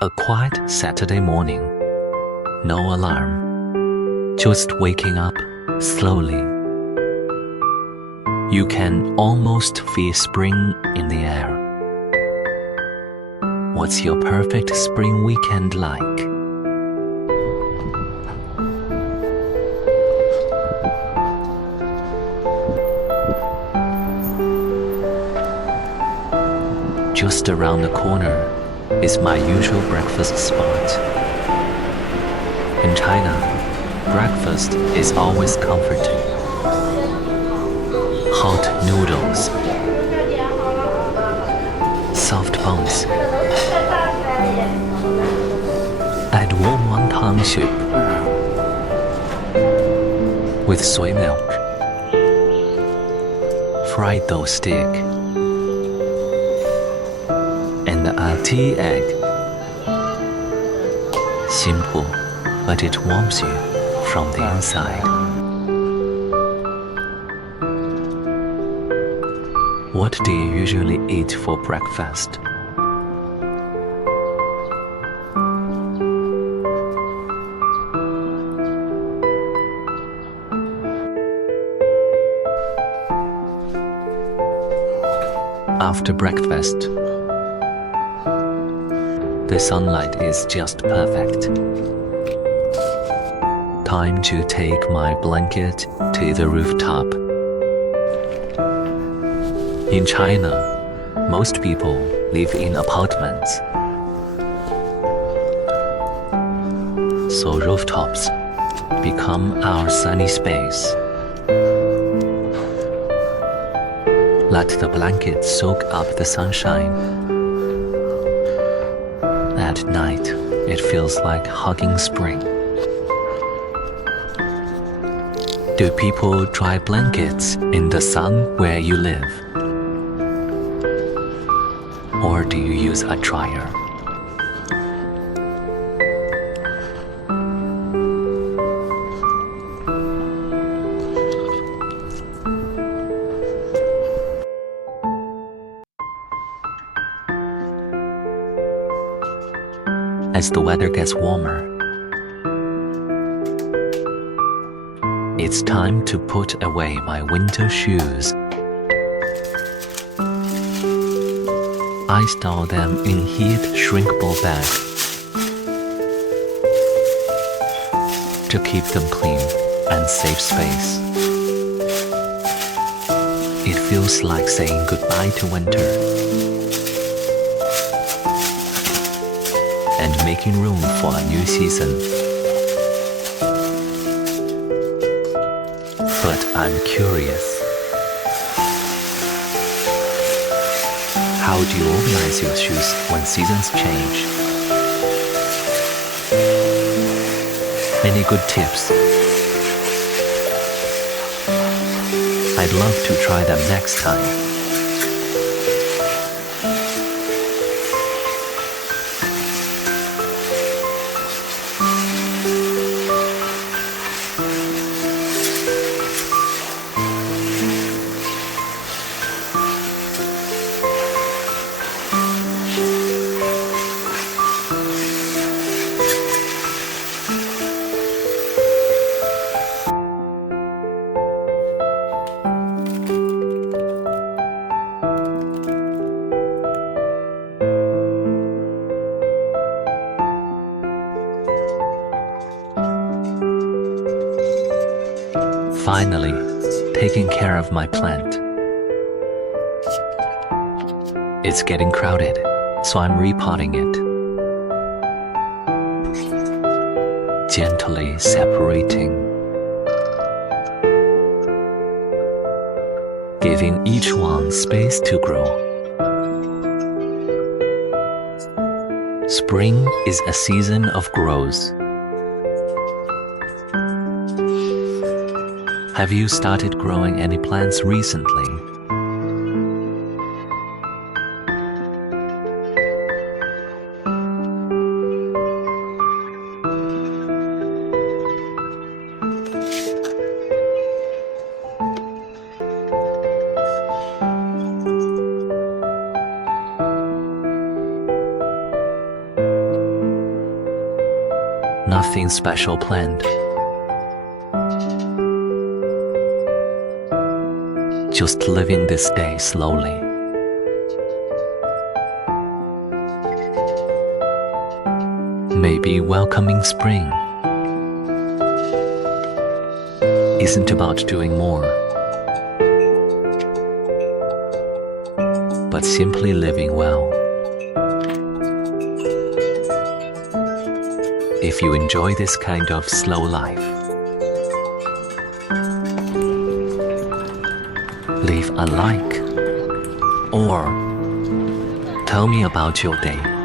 A quiet Saturday morning. No alarm. Just waking up slowly. You can almost feel spring in the air. What's your perfect spring weekend like? Just around the corner is my usual breakfast spot. In China, breakfast is always comforting. Hot noodles, soft buns, add warm wonton soup with soy milk, fried dough stick, and a tea egg. Simple, but it warms you from the inside. What do you usually eat for breakfast? After breakfast, the sunlight is just perfect. Time to take my blanket to the rooftop. In China, most people live in apartments. So rooftops become our sunny space. Let the blanket soak up the sunshine. At night, it feels like hugging spring. Do people dry blankets in the sun where you live? Or do you use a dryer? As the weather gets warmer, it's time to put away my winter shoes. I store them in heat shrinkable bags to keep them clean and save space. It feels like saying goodbye to winter and making room for a new season. But I'm curious. How do you organize your shoes when seasons change? Any good tips? I'd love to try them next time. Finally, taking care of my plant. It's getting crowded, so I'm repotting it. Gently separating, giving each one space to grow. Spring is a season of growth. Have you started growing any plants recently? Nothing special planned. Just living this day slowly. Maybe welcoming spring isn't about doing more, but simply living well. If you enjoy this kind of slow life, leave a like or tell me about your day.